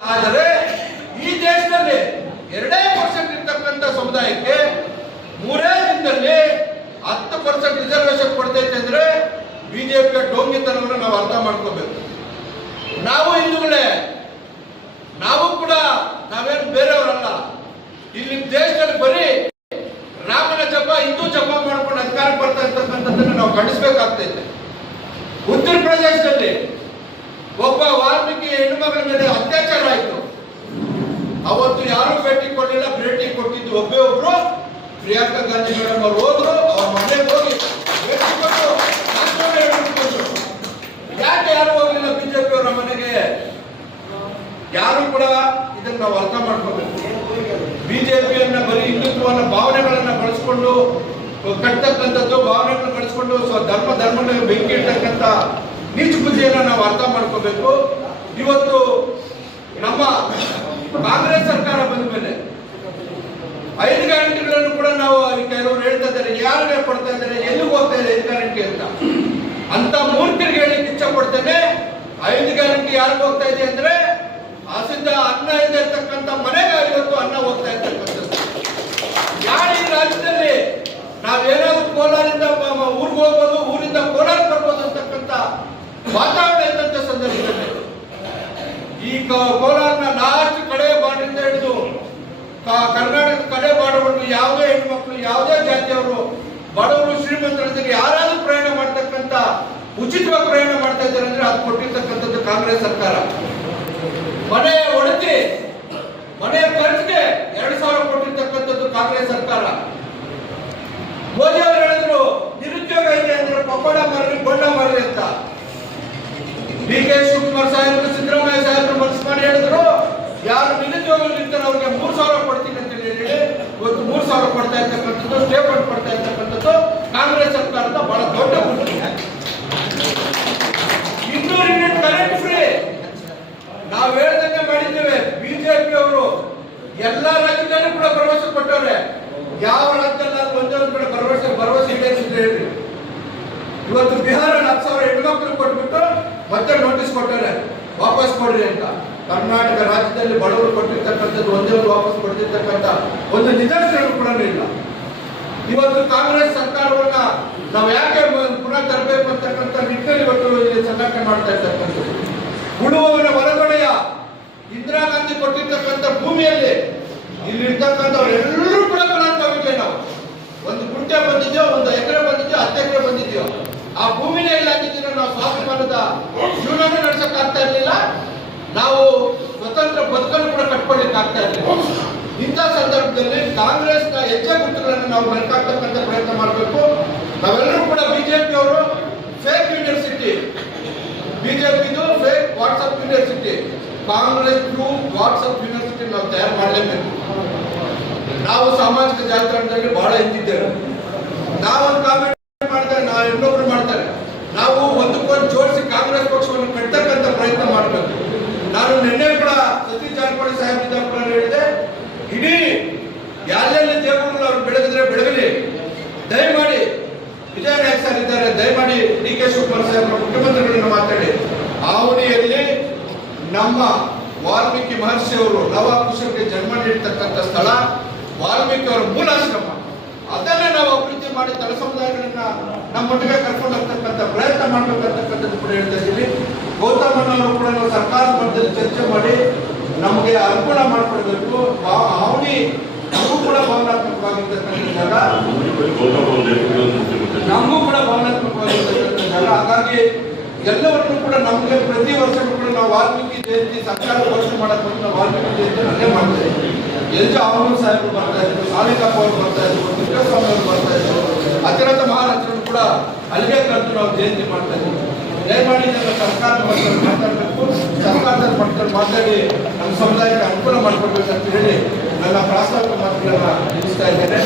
ಆದರೆ ಈ ದೇಶದಲ್ಲಿ 2% ಇರ್ತಕ್ಕಂಥ ಸಮುದಾಯಕ್ಕೆ 3 ದಿನದಲ್ಲಿ 10% ರಿಸರ್ವೇಶನ್ ಕೊಡ್ತೈತೆ ಅಂದ್ರೆ ಬಿಜೆಪಿಯ ಡೋಂಗಿತನವನ್ನು ನಾವು ಅರ್ಥ ಮಾಡ್ಕೋಬೇಕು. ನಾವು ಹಿಂದೂಗಳೇ, ನಾವು ಕೂಡ ನಾವೇನು ಬೇರೆಯವರಲ್ಲ. ಇಲ್ಲಿ ದೇಶದಲ್ಲಿ ಬರೀ ರಾಮನ ಜಪ ಹಿಂದೂ ಜಪ ಮಾಡ್ಕೊಂಡು ಅಧಿಕಾರ ಬರ್ತಾ ಇರ್ತಕ್ಕಂಥದ್ದನ್ನು ನಾವು ಖಂಡಿಸಬೇಕಾಗ್ತೈತೆ. ಉತ್ತರ ಪ್ರದೇಶದಲ್ಲಿ ಒಬ್ಬ ವಾಲ್ಮೀಕಿ ಹೆಣ್ಣುಮಗಳ ಮೇಲೆ ಅತ್ಯಾಚಾರ ಆಯಿತು. ಅವತ್ತು ಯಾರು ಭೇಟಿ ಕೊಡಲಿಲ್ಲ. ಭೇಟಿ ಕೊಟ್ಟಿದ್ದು ಒಬ್ಬರು ಪ್ರಿಯಾಂಕಾ ಗಾಂಧಿ ಮೇಡಮ್ ಅವರು ಹೋದ್ರು. ಅವ್ರ ಮನೆಗೆ ಹೋಗಿ ಭೇಟಿ ಕೊಟ್ಟು ಯಾಕೆ ಯಾರು ಹೋಗಲಿಲ್ಲ ಬಿಜೆಪಿ ಅವರ ಮನೆಗೆ? ಯಾರು ಕೂಡ ಇದನ್ನು ನಾವು ಅರ್ಥ ಮಾಡ್ಕೋಬೇಕು. ಬಿಜೆಪಿಯನ್ನ ಬರೀ ಹಿಂದುತ್ವನ ಭಾವನೆಗಳನ್ನ ಬಳಸ್ಕೊಂಡು ಕಟ್ತಕ್ಕಂಥದ್ದು, ಭಾವನೆಗಳನ್ನ ಬಳಸ್ಕೊಂಡು ಧರ್ಮಗಳ ಬೆಂಕಿ ಇಡ್ತಕ್ಕಂಥ ನೀಚ ಬುದ್ಧಿಯನ್ನು ನಾವು ಅರ್ಥ ಮಾಡ್ಕೋಬೇಕು. ಇವತ್ತು ನಮ್ಮ ಕಾಂಗ್ರೆಸ್ ಸರ್ಕಾರ ಬಂದ ಮೇಲೆ 5 ಗ್ಯಾರಂಟಿಗಳನ್ನು ಕೂಡ ನಾವು ಕೆಲವರು ಹೇಳ್ತಾ ಇದ್ದಾರೆ, ಯಾರಿಗೆ ಕೊಡ್ತಾ ಇದ್ದಾರೆ, ಎಲ್ಲಿಗೆ ಹೋಗ್ತಾ ಇದೆ 5 ಗ್ಯಾರಂಟಿ ಅಂತ ಮೂರ್ತಿಗೆ ಹೇಳಿಕ್ಕೆ ಇಚ್ಛೆ ಪಡ್ತೇನೆ. 5 ಗ್ಯಾರಂಟಿ ಯಾರಿಗೆ ಹೋಗ್ತಾ ಇದೆ ಅಂದ್ರೆ ಹಸಿದ ಅನ್ನ ಇದೆ ಇರ್ತಕ್ಕಂಥ ಮನೆಗೆ ಇವತ್ತು ಅನ್ನ ಹೋಗ್ತಾ ಇರ್ತಕ್ಕಂಥದ್ದು. ಯಾರು ಈ ರಾಜ್ಯದಲ್ಲಿ ನಾವೇನಾದ್ರೂ ಕೋಲಾರಿಂದ ಊರಿಗೆ ಹೋಗ್ಬೋದು, ಊರಿಂದ ಕೋಲಾರ ಬರ್ಬೋದು ಅಂತಕ್ಕಂಥ ವಾತಾವರಣ ಇದ್ದಂತ ಸಂದರ್ಭದಲ್ಲಿ ಈ ಕೋಲಾರನ ಲಾಸ್ಟ್ ಕಡೆ ಬಾರ್ಡರಿಂದ ಹಿಡಿದು ಕರ್ನಾಟಕದ ಕಡೆ ಬಾರ್ಡರ್ವರೆಗೂ ಯಾವುದೇ ಹೆಣ್ಮಕ್ಳು, ಯಾವುದೇ ಜಾತಿಯವರು, ಬಡವರು, ಶ್ರೀಮಂತರು ಯಾರಾದ್ರೂ ಪ್ರಯಾಣ ಮಾಡ್ತಕ್ಕಂಥ ಉಚಿತವಾಗಿ ಪ್ರಯಾಣ ಮಾಡ್ತಾ ಇದ್ದಾರೆ ಅಂದ್ರೆ ಅದು ಕೊಟ್ಟಿರ್ತಕ್ಕಂಥದ್ದು ಕಾಂಗ್ರೆಸ್ ಸರ್ಕಾರ. ಮನೆ ಒಡತಿ, ಮನೆ ಖರ್ಚಿಗೆ 2,000 ಕೊಟ್ಟಿರ್ತಕ್ಕಂಥದ್ದು ಕಾಂಗ್ರೆಸ್ ಸರ್ಕಾರ. ಮೋದಿ ಅವರು ಹೇಳಿದ್ರು ನಿರುದ್ಯೋಗ ಇದೆ ಅಂದ್ರೆ ಪಕೋಡ ಮಾರಲಿ, ಬಣ್ಣ ಮಾರಲಿ ಅಂತ. ಡಿ.ಕೆ. ಶಿವಕುಮಾರ್ ಸಾಹೇಬರು, ಸಿದ್ದರಾಮಯ್ಯ ಸಾಹೇಬರು ಮನಸ್ಸು ಮಾಡಿ ಹೇಳಿದ್ರು, ಯಾರು ನಿರುದ್ಯೋಗದಲ್ಲಿ ಇರ್ತಾರೆ ಅವ್ರಿಗೆ 3,000 ಕೊಡ್ತೀನಿ ಅಂತ ಹೇಳಿ ಇವತ್ತು 3,000 ಕೊಡ್ತಾ ಇರ್ತಕ್ಕಂಥದ್ದು, ಸ್ಟೇಟ್ಮೆಂಟ್ ಕೊಡ್ತಾ ಇರ್ತಕ್ಕಂಥದ್ದು ಕಾಂಗ್ರೆಸ್ ಸರ್ಕಾರದ ಬಹಳ ದೊಡ್ಡ ಗುರಿ. 200 ಯೂನಿಟ್ ಕರೆಂಟ್ ಫ್ರೀ ನಾವು ಹೇಳ್ದಂಗೆ ಮಾಡಿದ್ದೇವೆ. ಬಿಜೆಪಿ ಅವರು ಎಲ್ಲಾ ರಾಜ್ಯದಲ್ಲೂ ಕೂಡ ಭರವಸೆ ಕೊಟ್ಟವ್ರೆ. ಯಾವ ರಾಜ್ಯದಲ್ಲಿ ಒಂದೇ ಒಂದು ಕಡೆ ಭರವಸೆ ಈಡೇರಿಸಿದ್ರೆ ಹೇಳ್ರಿ. ಇವತ್ತು ಬಿಹಾರ 10,000 ಹೆಣ್ಮಕ್ಳು ಕೊಟ್ಬಿಟ್ಟು ಮತ್ತೆ ನೋಟಿಸ್ ಕೊಟ್ಟಾರೆ, ವಾಪಸ್ ಕೊಡ್ರಿ ಅಂತ. ಕರ್ನಾಟಕ ರಾಜ್ಯದಲ್ಲಿ ಬಡವರು ಕೊಟ್ಟಿರ್ತಕ್ಕಂಥದ್ದು ಒಂದೇ ಒಂದು ವಾಪಸ್ ಕೊಡ್ತಿರ್ತಕ್ಕಂಥ ಒಂದು ನಿದರ್ಶನ ಕೂಡ ಇಲ್ಲ. ಇವತ್ತು ಕಾಂಗ್ರೆಸ್ ಸರ್ಕಾರವನ್ನ ನಾವು ಯಾಕೆ ಪುನಃ ತರಬೇಕು ಅಂತಕ್ಕಂಥ ನಿಟ್ಟಿನಲ್ಲಿ ಇವತ್ತು ಇಲ್ಲಿ ಸಂಘಟನೆ ಮಾಡ್ತಾ ಇರ್ತಕ್ಕಂಥದ್ದು. ಉಳುವವನ ಹೊರಗಡೆಯ ಇಂದಿರಾ ಗಾಂಧಿ ಕೊಟ್ಟಿರ್ತಕ್ಕಂಥ ಭೂಮಿಯಲ್ಲಿ ಇಲ್ಲಿರ್ತಕ್ಕಂಥವರೆಲ್ಲರೂ ಕೂಡ ಫಲಾನುಭವಿಗೆ ನಾವು 1 ಗುಂಟೆ ಬಂದಿದ್ಯೋ, 1 ಎಕರೆ ಬಂದಿದ್ಯೋ, 10 ಎಕರೆ ಬಂದಿದ್ಯೋ, ಆ ಭೂಮಿನೇ ಇಲ್ಲ ಅಂದಿದ್ದೀರ ನಾವು ಸ್ವಾಭಿಮಾನದ ಜೀವನ ನಡೆಸಕ್ ಆಗ್ತಾ ಇರ್ಲಿಲ್ಲ. ನಾವು ಸ್ವತಂತ್ರ ಬದುಕನ್ನು ಕೂಡ ಕಟ್ಕೊಳ್ಳಿಕ್ಕೆ ಆಗ್ತಾ ಇರ್ಲಿಲ್ಲ. ಇಂಥ ಸಂದರ್ಭದಲ್ಲಿ ಕಾಂಗ್ರೆಸ್ನ ಹೆಜ್ಜೆ ಗುರುತುಗಳನ್ನು ನಾವು ಮೆಲುಕಾಕ್ತಕ್ಕಂಥ ಪ್ರಯತ್ನ ಮಾಡಬೇಕು. ನಾವೆಲ್ಲರೂ ಕೂಡ ಬಿಜೆಪಿ ಅವರು ಫೇಕ್ ಯೂನಿವರ್ಸಿಟಿ, ಬಿಜೆಪಿದು fake WhatsApp university, Congress WhatsApp university ನಾವು ತಯಾರು ಮಾಡಲೇಬೇಕು. ನಾವು ಸಾಮಾಜಿಕ ಜಾಲತಾಣದಲ್ಲಿ ಬಹಳ ಹಿಂದಿದ್ದೇವೆ. ನಾವೊಂದು ಕಾಮೆಂಟ್ ಮಾಡ್ತಾರೆ, ನಾವು ಇನ್ನೊಬ್ರು ಮಾಡ್ತಾರೆ. ನಾವು ಒಂದಕ್ಕೊಂದು ಜೋಡಿಸಿ ಕಾಂಗ್ರೆಸ್ ಪಕ್ಷವನ್ನು ಕಟ್ಟತಕ್ಕಂಥ ಪ್ರಯತ್ನ ಮಾಡಬೇಕು. ನಾನು ನಿನ್ನೆ ಕೂಡ ಸತೀಶ್ ಜಾರಕಿಹೊಳಿ ಸಾಹೇಬ್ರಿಂದ ಕೂಡ ಹೇಳಿದೆ, ಇಡೀ ಎಲ್ಲೆಲ್ಲಿ ದೇವರುಗಳು ಅವ್ರು ಬೆಳಗಿದ್ರೆ ಬೆಳಗಲಿ, ದಯಮಾಡಿ ವಿಜಯ ನಾಯಕ್ ಸರ್ ಇದ್ದಾರೆ, ದಯಮಾಡಿ ಡಿ.ಕೆ. ಶಿವಕುಮಾರ್ ಸಾಹೇಬ್ ಮುಖ್ಯಮಂತ್ರಿಗಳನ್ನ ಮಾತಾಡಿ ಆವನಿಯಲ್ಲಿ ನಮ್ಮ ವಾಲ್ಮೀಕಿ ಮಹರ್ಷಿ ಅವರು ಲವ ಕುಶಕ್ಕೆ ಜನ್ಮ ನೀಡತಕ್ಕಂಥ ಸ್ಥಳ ವಾಲ್ಮೀಕಿ ಅವರ ಮೂಲಾಶ್ರಮ. ಅದನ್ನೇ ನಾವು ಅಭಿವೃದ್ಧಿ ಮಾಡಿ ತಳ ಸಮುದಾಯಗಳನ್ನ ನಮ್ಮೊಟ್ಟಿಗೆ ಕರ್ಕೊಂಡು ಹೋಗ್ತಕ್ಕಂಥ ಪ್ರಯತ್ನ ಮಾಡ್ಬೇಕಂತಕ್ಕಂಥದ್ದು ಕೂಡ ಹೇಳ್ತಾ ಇದ್ದೀವಿ. ಗೌತಮಣ್ಣವರು ಕೂಡ ನಾವು ಸರ್ಕಾರದ ಮಟ್ಟದಲ್ಲಿ ಚರ್ಚೆ ಮಾಡಿ ನಮಗೆ ಅನುಕೂಲ ಮಾಡಿಕೊಡ್ಬೇಕು. ಅವನಿ ನಮಗೂ ಕೂಡ ಭಾವನಾತ್ಮಕವಾಗಿರ್ತಕ್ಕಂಥ ಜಾಗ, ನಮಗೂ ಕೂಡ ಭಾವನಾತ್ಮಕವಾಗಿರ್ತಕ್ಕಂಥ ಜಾಗ. ಹಾಗಾಗಿ ಎಲ್ಲವನ್ನೂ ಕೂಡ ನಮಗೆ ಪ್ರತಿ ವರ್ಷವೂ ಕೂಡ ನಾವು ವಾಲ್ಮೀಕಿ ಜಯಂತಿ ಸರ್ಕಾರ ಘೋಷಣೆ ಮಾಡಕ್ ಬಂದು ನಾವು ವಾಲ್ಮೀಕಿ ಜಯಂತಿ ಅಲ್ಲೇ ಮಾಡ್ತೇವೆ. ಎಲ್. ಆವೂರು ಸಾಹೇಬರು ಬರ್ತಾ ಇದ್ರು, ಸಾಲಿಕಪ್ಪ ಅವರು ಬರ್ತಾ ಇದ್ರು, ಕೃಷ್ಣಸ್ವಾಮಿ ಅವರು ಬರ್ತಾ ಇದ್ರು, ಅತಿರಥ ಮಹಾರಾಜರು ಕೂಡ ಅಲ್ಲಿಗೆ ಕರೆದು ನಾವು ಜಯಂತಿ ಮಾಡ್ತಾ ಇದ್ವಿ. ದಯಮಾಡಿ ಇದನ್ನು ಸರ್ಕಾರದ ಮಟ್ಟದಲ್ಲಿ ಮಾತಾಡಬೇಕು, ಸರ್ಕಾರದ ಮಟ್ಟದಲ್ಲಿ ಮಾತಾಡಿ ನಮ್ಮ ಸಮುದಾಯಕ್ಕೆ ಅನುಕೂಲ ಮಾಡಿಕೊಡ್ಬೇಕಂತ ಹೇಳಿ ನನ್ನ ಪ್ರಾಸ್ತಾವಿಕ ಮಾತುಗಳನ್ನ ತಿಳಿಸ್ತಾ ಇದ್ದೇನೆ.